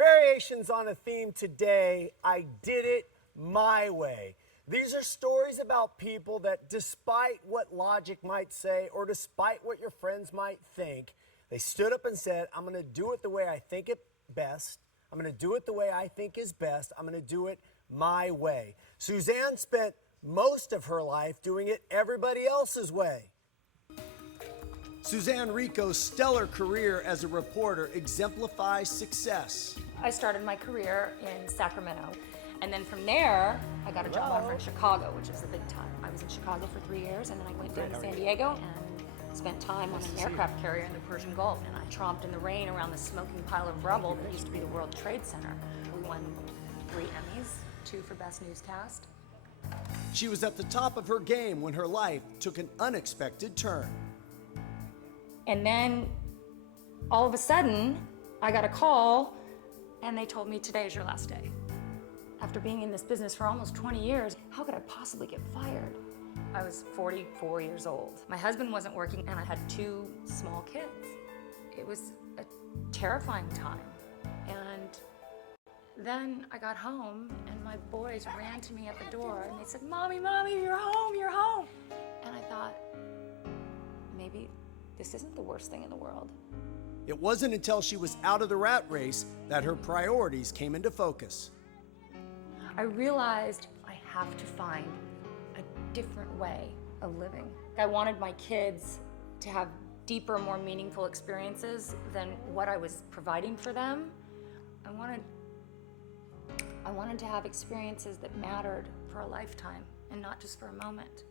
Variations on a theme today, I did it my way. These are stories about people that, despite what logic might say or despite what your friends might think, they stood up and said, I'm going to do it the way I think it best. I'm going to do it the way I think is best. I'm going to do it my way. Suzanne spent most of her life doing it everybody else's way. Suzanne Rico's stellar career as a reporter exemplifies success. I started my career in Sacramento, and then from there, I got a job offer in Chicago, which is the big time. I was in Chicago for 3 years, and then I went down to San Diego and spent time on an aircraft carrier in the Persian Gulf, and I tromped in the rain around the smoking pile of rubble that used to be the World Trade Center. We won 3 Emmys, 2 for Best Newscast. She was at the top of her game when her life took an unexpected turn. And then, all of a sudden, I got a call, and they told me, today is your last day. After being in this business for almost 20 years, how could I possibly get fired? I was 44 years old. My husband wasn't working, and I had 2 small kids. It was a terrifying time. And then I got home, and my boys ran to me at the door, and they said, Mommy, Mommy, you're home, you're home. And I thought, maybe this isn't the worst thing in the world. It wasn't until she was out of the rat race that her priorities came into focus. I realized I have to find a different way of living. I wanted my kids to have deeper, more meaningful experiences than what I was providing for them. I wanted to have experiences that mattered for a lifetime and not just for a moment.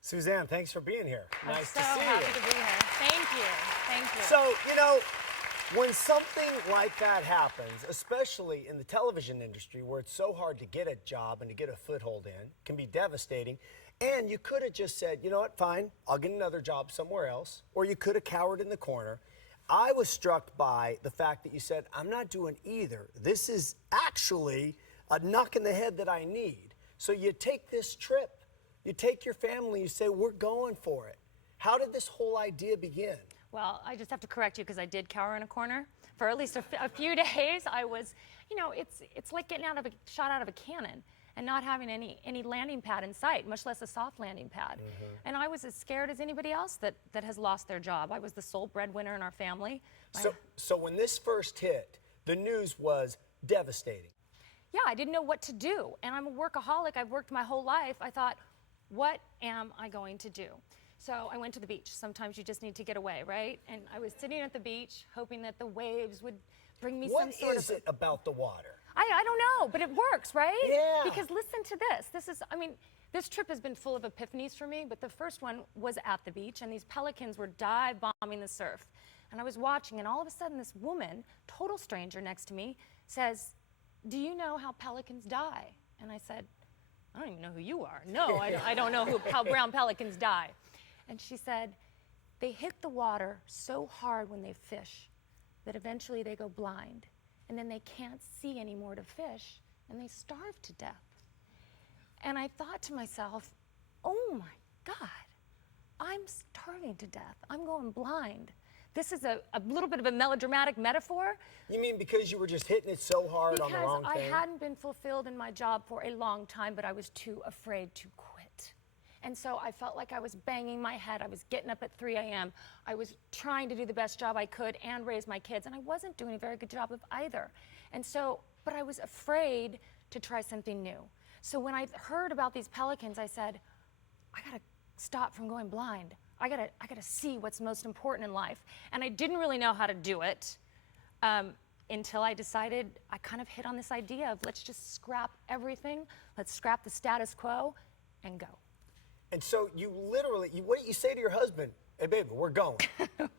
Suzanne, thanks for being here. Nice to see you. I'm so happy to be here. Thank you. Thank you. So, you know, when something like that happens, especially in the television industry where it's so hard to get a job and to get a foothold in, it can be devastating. And you could have just said, you know what, fine, I'll get another job somewhere else. Or you could have cowered in the corner. I was struck by the fact that you said, I'm not doing either. This is actually a knock in the head that I need. So you take this trip. You take your family, you say, we're going for it. How did this whole idea begin? Well, I just have to correct you because I did cower in a corner. For at least a few days, I was, you know, it's like getting shot out of a cannon and not having any landing pad in sight, much less a soft landing pad. Mm-hmm. And I was as scared as anybody else that has lost their job. I was the sole breadwinner in our family. So when this first hit, the news was devastating. Yeah, I didn't know what to do. And I'm a workaholic. I've worked my whole life. I thought, what am I going to do? So I went to the beach. Sometimes you just need to get away, right? And I was sitting at the beach, hoping that the waves would bring me some sort of... What is it about the water? I don't know, but it works, right? Yeah. Because listen to this. This trip has been full of epiphanies for me, but the first one was at the beach, and these pelicans were dive bombing the surf. And I was watching, and all of a sudden this woman, total stranger next to me, says, do you know how pelicans die? And I said, I don't even know who you are. No, I don't know how brown pelicans die. And she said, they hit the water so hard when they fish that eventually they go blind. And then they can't see anymore to fish, and they starve to death. And I thought to myself, oh my God, I'm starving to death. I'm going blind. This is a little bit of a melodramatic metaphor. You mean because you were just hitting it so hard on the wrong thing? Because I hadn't been fulfilled in my job for a long time, but I was too afraid to quit. And so I felt like I was banging my head. I was getting up at 3 a.m. I was trying to do the best job I could and raise my kids, and I wasn't doing a very good job of either. And so, but I was afraid to try something new. So when I heard about these pelicans, I said, I gotta stop from going blind. I gotta see what's most important in life. And I didn't really know how to do it until I decided, I kind of hit on this idea of let's just scrap everything, let's scrap the status quo and go. And so you literally, what do you say to your husband? Hey, baby, we're going. And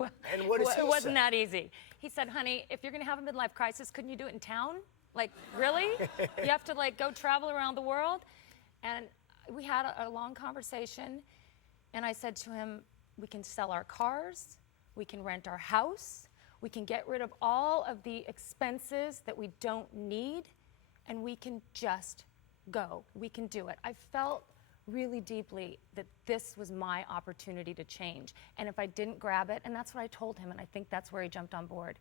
what does he say? It wasn't that easy. He said, honey, if you're gonna have a midlife crisis, couldn't you do it in town? Like, really? You have to like go travel around the world? And we had a long conversation, and I said to him, we can sell our cars, we can rent our house, we can get rid of all of the expenses that we don't need, and we can just go. We can do it. I felt really deeply that this was my opportunity to change. And if I didn't grab it, and that's what I told him, and I think that's where he jumped on board,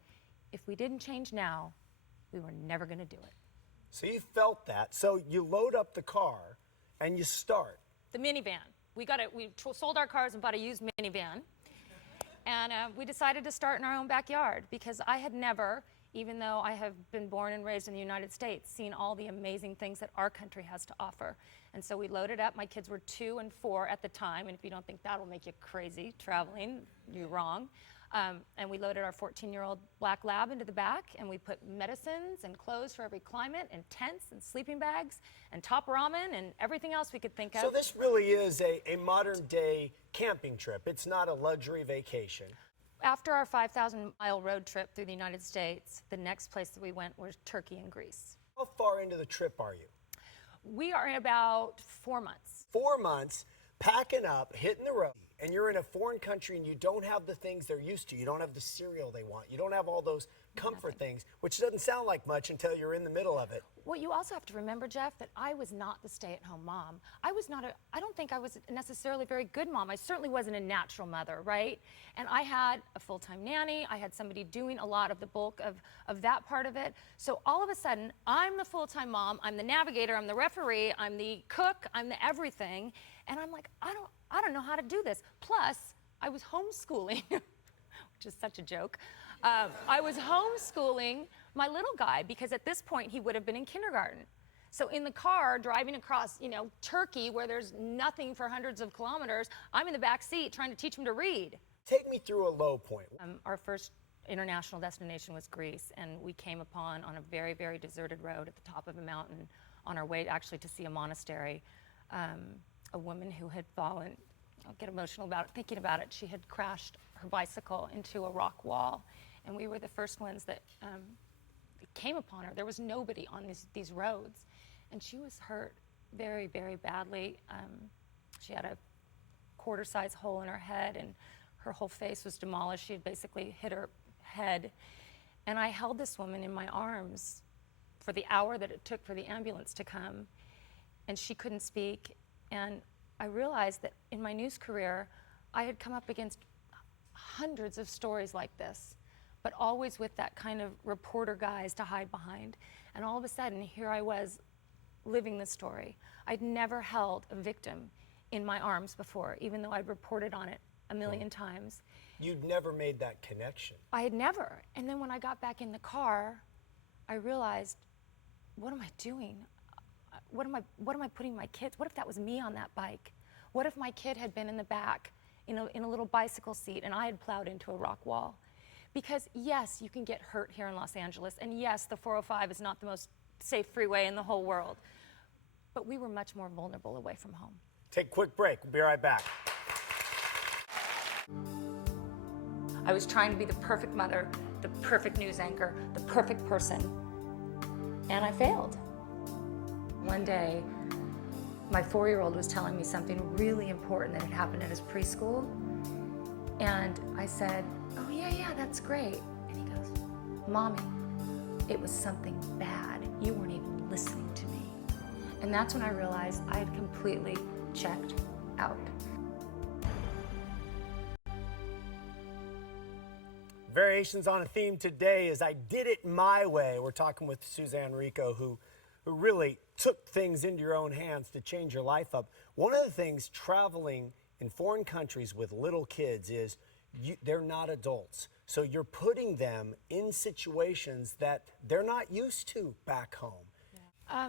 if we didn't change now, we were never going to do it. So you felt that. So you load up the car and you start. The minivan. We sold our cars and bought a used minivan. And we decided to start in our own backyard because I had never, even though I have been born and raised in the United States, seen all the amazing things that our country has to offer. And so we loaded up. My kids were 2 and 4 at the time. And if you don't think that'll make you crazy traveling, you're wrong. And we loaded our 14-year-old black lab into the back, and we put medicines and clothes for every climate, and tents and sleeping bags and top ramen and everything else we could think of. So this really is a modern-day camping trip. It's not a luxury vacation. After our 5,000-mile road trip through the United States, the next place that we went was Turkey and Greece. How far into the trip are you? We are in about 4 months. 4 months, packing up, hitting the road. And you're in a foreign country and you don't have the things they're used to. You don't have the cereal they want. You don't have all those comfort things, which doesn't sound like much until you're in the middle of it. Well, you also have to remember, Jeff, that I was not the stay-at-home mom. I don't think I was necessarily a very good mom. I certainly wasn't a natural mother, right? And I had a full-time nanny. I had somebody doing a lot of the bulk of that part of it. So all of a sudden, I'm the full-time mom. I'm the navigator. I'm the referee. I'm the cook. I'm the everything. And I'm like, I don't know how to do this. Plus, I was homeschooling, which is such a joke. I was homeschooling my little guy because at this point he would have been in kindergarten. So in the car driving across, Turkey where there's nothing for hundreds of kilometers, I'm in the back seat trying to teach him to read. Take me through a low point. Our first international destination was Greece, and we came upon on a very, very deserted road at the top of a mountain on our way actually to see a monastery, a woman who had fallen. I'll get emotional about it, thinking about it. She had crashed her bicycle into a rock wall, and we were the first ones that came upon her. There was nobody on these roads, and she was hurt very, very badly. She had a quarter-size hole in her head, and her whole face was demolished. She had basically hit her head, and I held this woman in my arms for the hour that it took for the ambulance to come, and she couldn't speak. And I realized that in my news career, I had come up against hundreds of stories like this, but always with that kind of reporter guise to hide behind. And all of a sudden, here I was living the story. I'd never held a victim in my arms before, even though I'd reported on it a million times. You'd never made that connection. I had never. And then when I got back in the car, I realized, what am I doing? What am I putting my kids? What if that was me on that bike? What if my kid had been in the back in a little bicycle seat and I had plowed into a rock wall? Because yes, you can get hurt here in Los Angeles, and yes, the 405 is not the most safe freeway in the whole world, but we were much more vulnerable away from home. Take a quick break. We'll be right back. I was trying to be the perfect mother, the perfect news anchor, the perfect person, and I failed. One day, my 4-year-old was telling me something really important that had happened at his preschool, and I said, "Oh yeah, that's great." And he goes, "Mommy, it was something bad. You weren't even listening to me." And that's when I realized I had completely checked out. Variations on a theme today is I did it my way. We're talking with Suzanne Rico, who really took things into your own hands to change your life up. One of the things traveling in foreign countries with little kids is they're not adults. So you're putting them in situations that they're not used to back home. Yeah.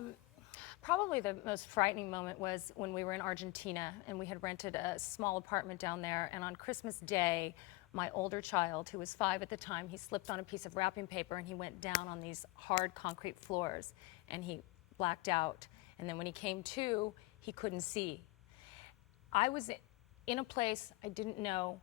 Probably the most frightening moment was when we were in Argentina and we had rented a small apartment down there, and on Christmas Day, my older child, who was 5 at the time, he slipped on a piece of wrapping paper and he went down on these hard concrete floors and he blacked out. And then when he came to, he couldn't see. I was in a place I didn't know.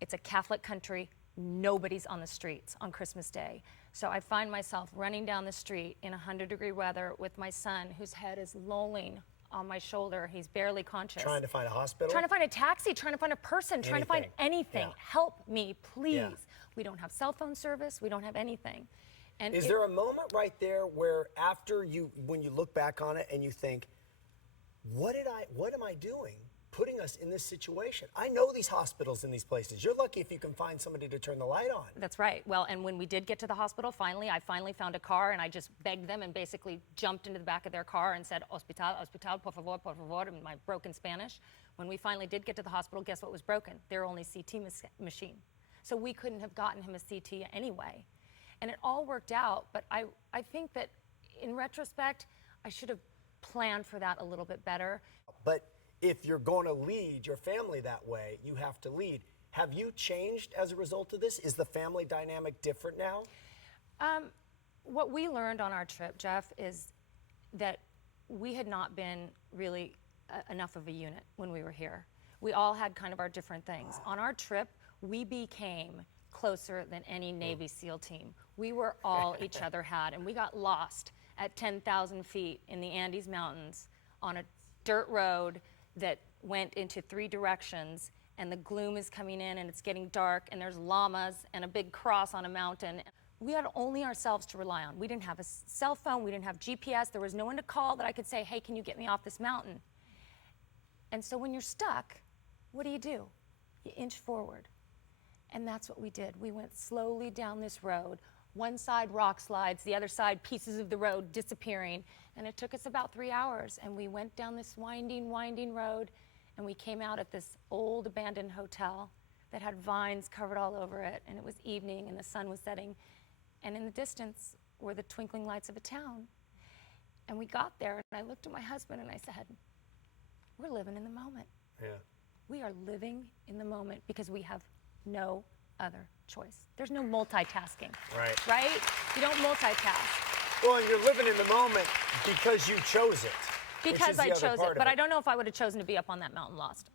It's a Catholic country. Nobody's on the streets on Christmas Day. So I find myself running down the street in 100-degree weather with my son, whose head is lolling on my shoulder. He's barely conscious. Trying to find a hospital? Trying to find a taxi, trying to find a person, trying to find anything. Yeah. Help me, please. Yeah. We don't have cell phone service. We don't have anything. And is there a moment right there where when you look back on it and you think, what am I doing putting us in this situation. I know these hospitals in these places. You're lucky if you can find somebody to turn the light on. That's right. Well, and when we did get to the hospital, I finally found a car, and I just begged them and basically jumped into the back of their car and said, hospital, hospital, por favor, in my broken Spanish. When we finally did get to the hospital, guess what was broken? Their only CT machine. So we couldn't have gotten him a CT anyway. And it all worked out, but I think that in retrospect, I should have planned for that a little bit better. But if you're going to lead your family that way, you have to lead. Have you changed as a result of this? Is the family dynamic different now? What we learned on our trip, Jeff, is that we had not been really enough of a unit when we were here. We all had kind of our different things. On our trip, we became closer than any Navy SEAL team. We were all each other had, and we got lost at 10,000 feet in the Andes Mountains on a dirt road that went into 3 directions, and the gloom is coming in and it's getting dark, and there's llamas and a big cross on a mountain. We had only ourselves to rely on. We didn't have a cell phone, we didn't have GPS, there was no one to call that I could say, hey, can you get me off this mountain? And so when you're stuck, what do? You inch forward. And that's what we did. We went slowly down this road. One side rock slides, the other side pieces of the road disappearing. And it took us about 3 hours. And we went down this winding, winding road. And we came out at this old abandoned hotel that had vines covered all over it. And it was evening and the sun was setting. And in the distance were the twinkling lights of a town. And we got there and I looked at my husband and I said, we're living in the moment. Yeah. We are living in the moment because we have no other choice. There's no multitasking. Right. Right? You don't multitask. Well, and you're living in the moment because you chose it. Because I chose it. But I don't know if I would have chosen to be up on that mountain lost.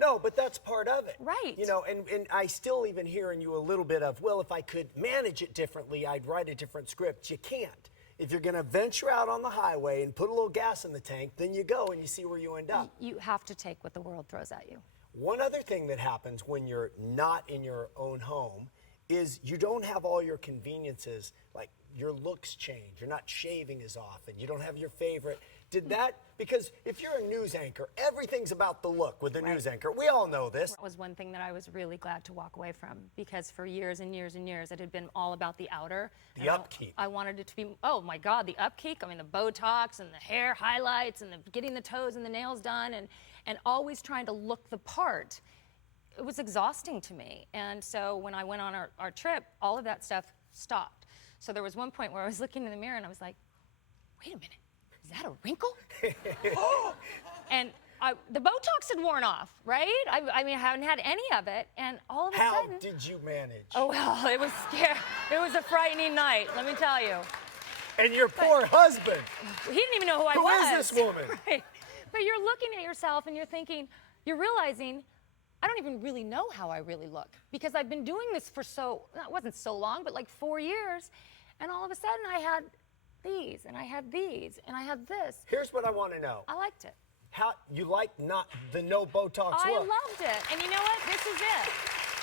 No, but that's part of it. Right. You know, and I still even hearing you a little bit of, well, if I could manage it differently, I'd write a different script. You can't. If you're going to venture out on the highway and put a little gas in the tank, then you go and you see where you end up. You have to take what the world throws at you. One other thing that happens when you're not in your own home is you don't have all your conveniences, like your looks change. You're not shaving as often. You don't have your favorite. Did that, because if you're a news anchor, everything's about the look with a news anchor. We all know this. That was one thing that I was really glad to walk away from, because for years and years and years it had been all about the outer. The upkeep. I wanted it to be, oh my God, the upkeep. I mean, the Botox and the hair highlights and the getting the toes and the nails done and always trying to look the part. It was exhausting to me. And so when I went on our trip, all of that stuff stopped. So there was one point where I was looking in the mirror and I was like, wait a minute. Is that a wrinkle? And the Botox had worn off, right? I mean, I haven't had any of it, and all of a sudden... How did you manage? Oh, well, it was scary. It was a frightening night, let me tell you. And your poor husband. He didn't even know who I was. Who is this woman? Right. But you're looking at yourself, and you're thinking, you're realizing, I don't even really know how I really look, because I've been doing this for it wasn't so long, but like 4 years, and all of a sudden I had these, and I had these, and I had this. Here's what I want to know. I liked it. How you like not the no Botox look? I loved it. And you know what? This is it.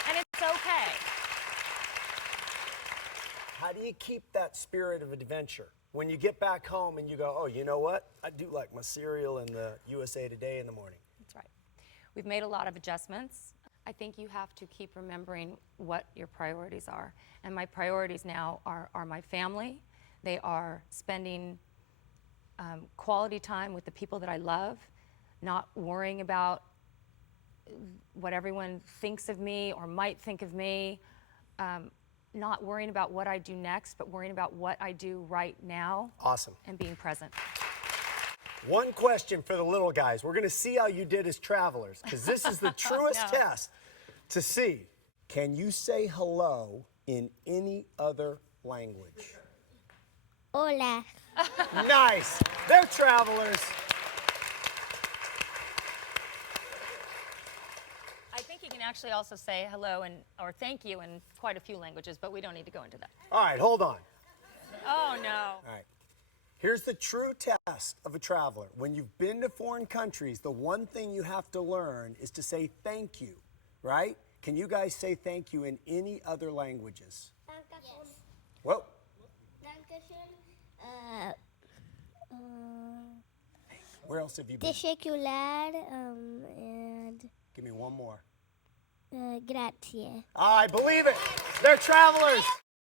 And it's okay. How do you keep that spirit of adventure? When you get back home and you go, oh, you know what? I do like my cereal and the USA Today in the morning. That's right. We've made a lot of adjustments. I think you have to keep remembering what your priorities are. And my priorities now are my family. They are spending quality time with the people that I love, not worrying about what everyone thinks of me or might think of me, not worrying about what I do next, but worrying about what I do right now. Awesome. And being present. One question for the little guys. We're going to see how you did as travelers, because this is the truest test to see. Can you say hello in any other language? Hola. Nice. They're travelers. I think you can actually also say hello or thank you in quite a few languages, but we don't need to go into that. All right, hold on. Oh, no. All right. Here's the true test of a traveler. When you've been to foreign countries, the one thing you have to learn is to say thank you, right? Can you guys say thank you in any other languages? Yes. Well, Where else have you been? Teşekkürler, and Give me one more. grazie. I believe it. They're travelers.